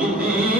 Indeed.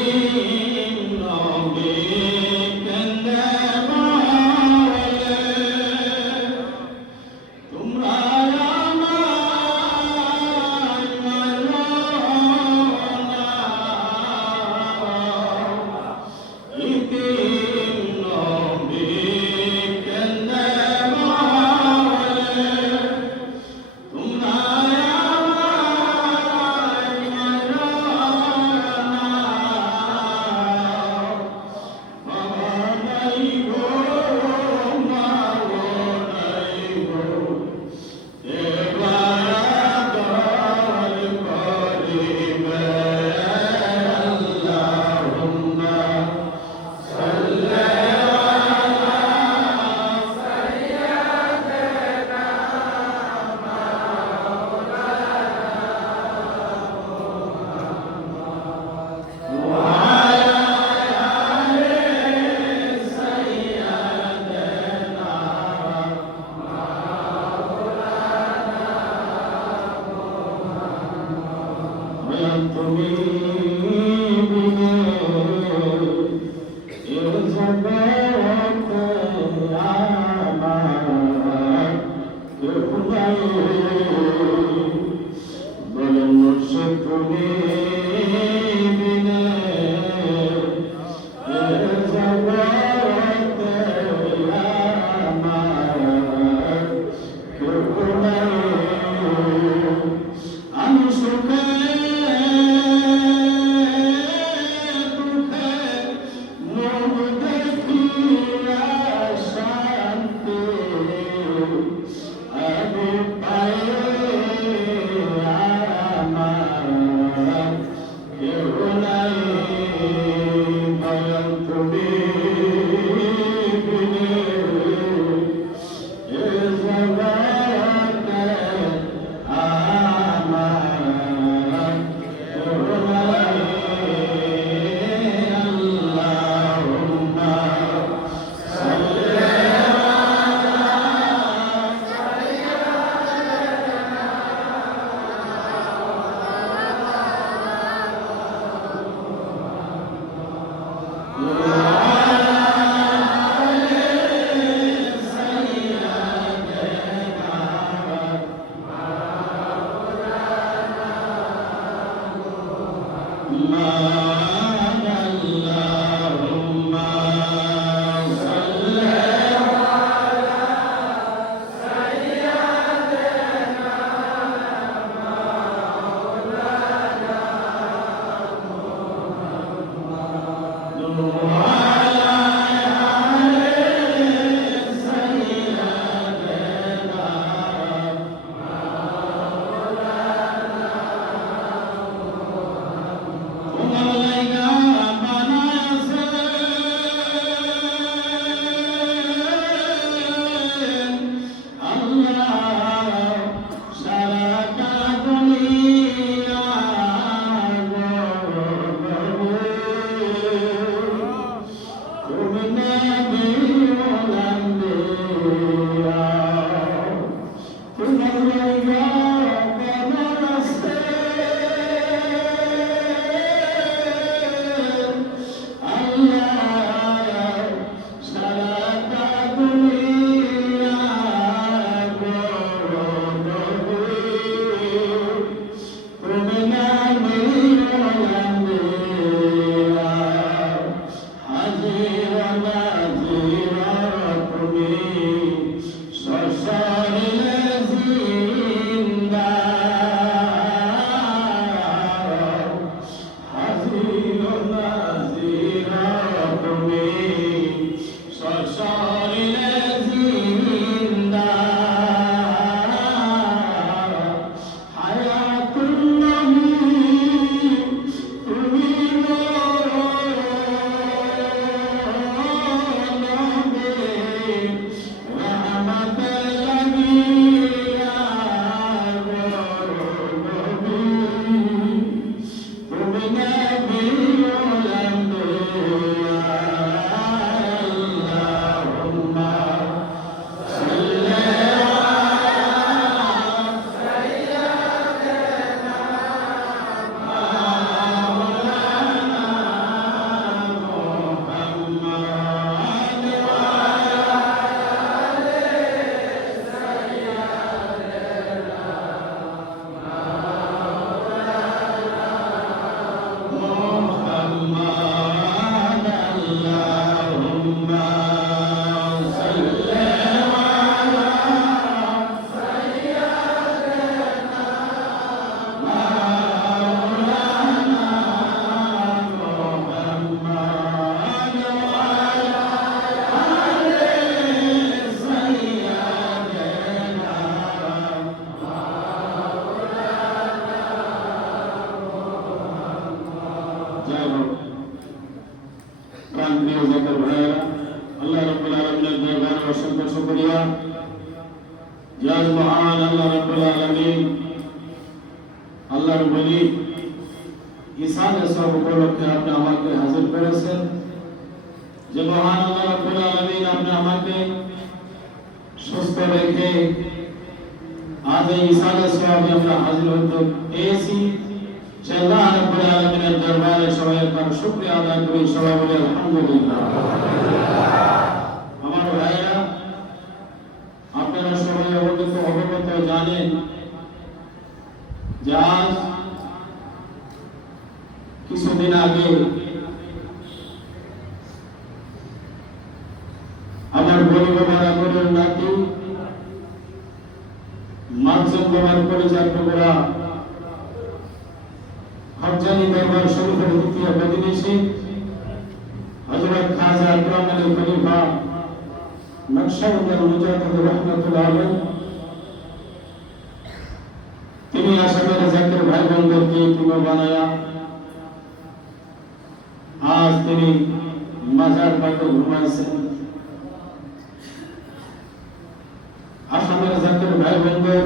সুস্থ রেখে আজ এই ঈসানের সবে আমরা হাজির হতে পেয়েছি সে আল্লাহ রাব্বুল আলামিনের দরবারে সবাই তার শুকরিয়া আদায় করি সবাই বলে আলহামদুলিল্লাহ আমার ভাইরা আপনারা সবাই অবগত অবগত জানেন যে আজ কিছুদিন আগে আমার গরিব বারাবরের নাতি মানসুম বাবার পরিচালকরা হজ্জানি দরবার শরীফের তিনি ভাই বোনদেরকে ইতিমে বানায়া, আজ তিনি মাজার পাকে ঘুমাইছেন। আসামের জাকির ভাই বোনদের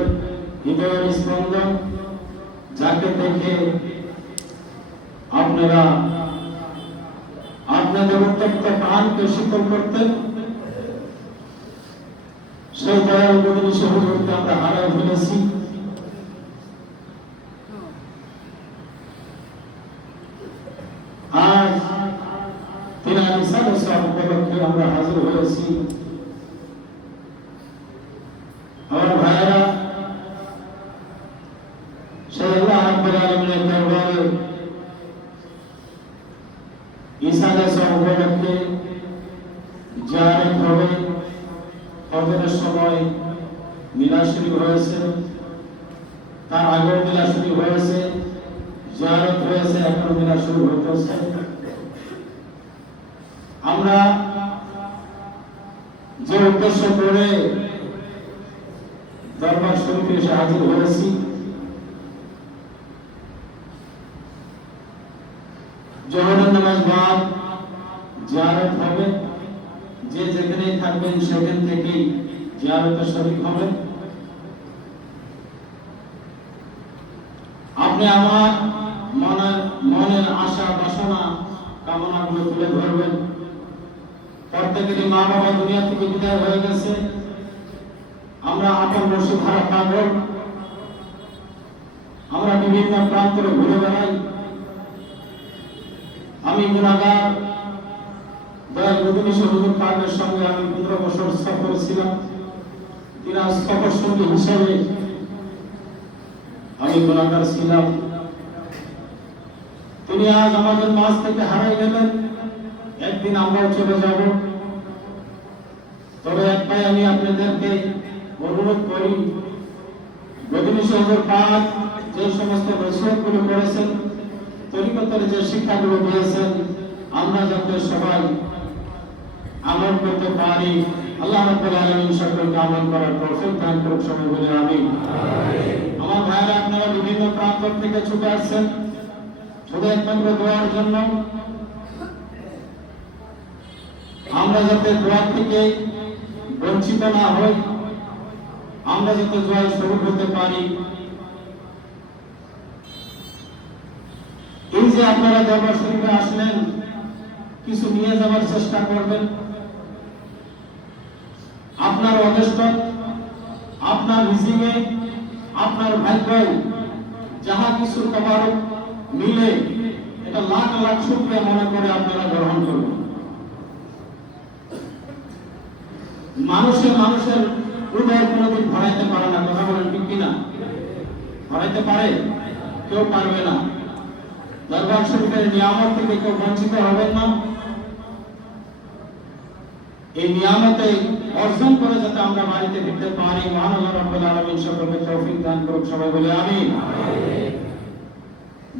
হৃদয়ের স্পন্দন, যাকে দেখে আপনারা আপনাদের উত্তপ্ত প্রাণকে শীতল করতেন, সেই দয়াল গদিনী সহযোগিতা আমরা হারাই ফেলেছি। আজ তিনার সব উপলক্ষে আমরা হাজির হয়েছি আমার ভাইয়েরা সেই আল্লাহ রাব্বুল আলামিনের দরবারে ইসালে সব উপলক্ষে জিয়ারত হবে ফজরের সময় মিলাদ শরীফ হয়েছে তার আগেও মিলাদ শরীফ হয়েছে জিয়ারত হয়েছে এখন মিলাদ শুরু হতেছে আমরা যে উদ্দেশ্য করে দরবার শরীফে হাজির হয়েছি, জোহরের নামাজ বাদ জিয়ারত হবে, যে যেখানেই থাকবেন সেখান থেকেই জিয়ারতে শরীক হবে। আপনি আমার মনের মনের আশা, বাসনা, কামনাগুলো তুলে ধরবেন। প্রত্যেকেরই মা বাবা দুনিয়া থেকে বিদায় হয়ে গেছে। আমরা আপন বসে ধারা পাগল। আমরা বিভিন্ন প্রান্তরে ঘুরে বেড়াই। আমি গুণাগার। দয়াল গদিনী হুজুর সঙ্গে আমি পনেরো বছর সফর ছিলাম। তিনি সফর সঙ্গী হিসেবে আমি গুণাগার ছিলাম। তিনি আজ আমাদের মাঝ থেকে হারাই গেলেন একদিন আমরাও চলে যাব। তবে একটাই আমি আপনাদেরকে অনুরোধ করি গদিনী হুজুর পাক যে সমস্ত নসিহতগুলো করেছেন তরিকতের যে শিক্ষাগুলো দিয়েছেন আমরা যাতে সবাই আমল করতে পারি। আল্লাহ রাব্বুল আলামিন সকলকে আমল করার তৌফিক দান করুক সবাই বলে আমিন। আমার ভাইরা আপনারা বিভিন্ন প্রান্ত থেকে ছুটে আসছেন। শুধু একমাত্র দোয়ার জন্য আমরা যাতে দোয়া থেকে বঞ্চিত না হই, আমরা যাতে দোয়ায় স্বরূপ হতে পারি। এই যে আপনারা দরবার শরীফে আসলেন, কিছু নিয়ে যাওয়ার চেষ্টা করবেন। আপনার অদৃষ্ট আপনার রিজিমে আপনার ভাগ্যে যাহা কিছু তোমার মিলে এটা লাখ লাখ শুক্রিয়া মনে করে আপনারা গ্রহণ করবেন মানুষের মানুষের হৃদয় কোনোদিন ভরাইতে পারে না, কথা বলেন ঠিক কিনা? ভরাইতে পারে? কেউ পারবে না। দরবার শরীফের নিয়ামত থেকে কেউ বঞ্চিত হবেন না। এই নিয়ামতে অর্জন করে যাতে আমরা বাড়িতে ফিরতে পারি। মহান আল্লাহ রাব্বুল আলামিন সকলকে তৌফিক দান করুক, সবাই বলে আমিন। দুরুদ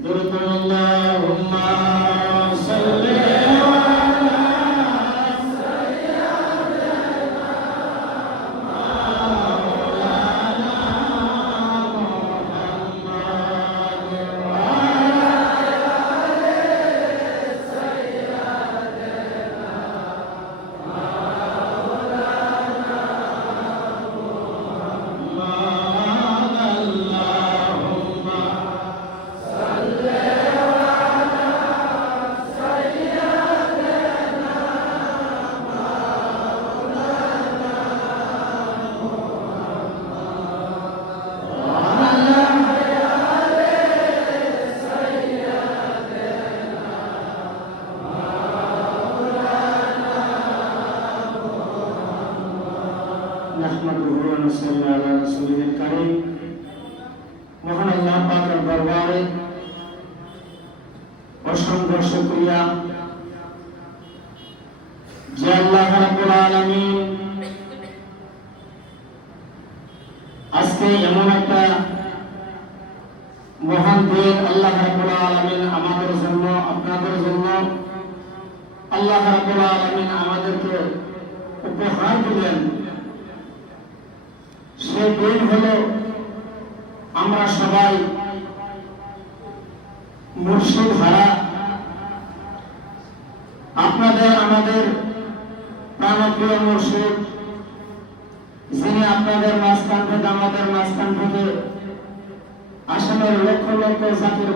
Durkunullahumma salli আজকে এমন একটা মহান দিন আল্লাহ রাব্বুল আমাদের জন্য আপনাদের জন্য আল্লাহ রাব্বুল আলামিন আমাদেরকে উপহার দিলেন। সেই দিন হলো আমরা সবাই মুর্শিদ হারা আপনাদের আমাদের প্রাণপ্রিয় মুর্শিদ, যিনি আপনাদের মাঝখান থেকে আমাদের মাঝখান থেকে আসামের লক্ষ লক্ষ জাতির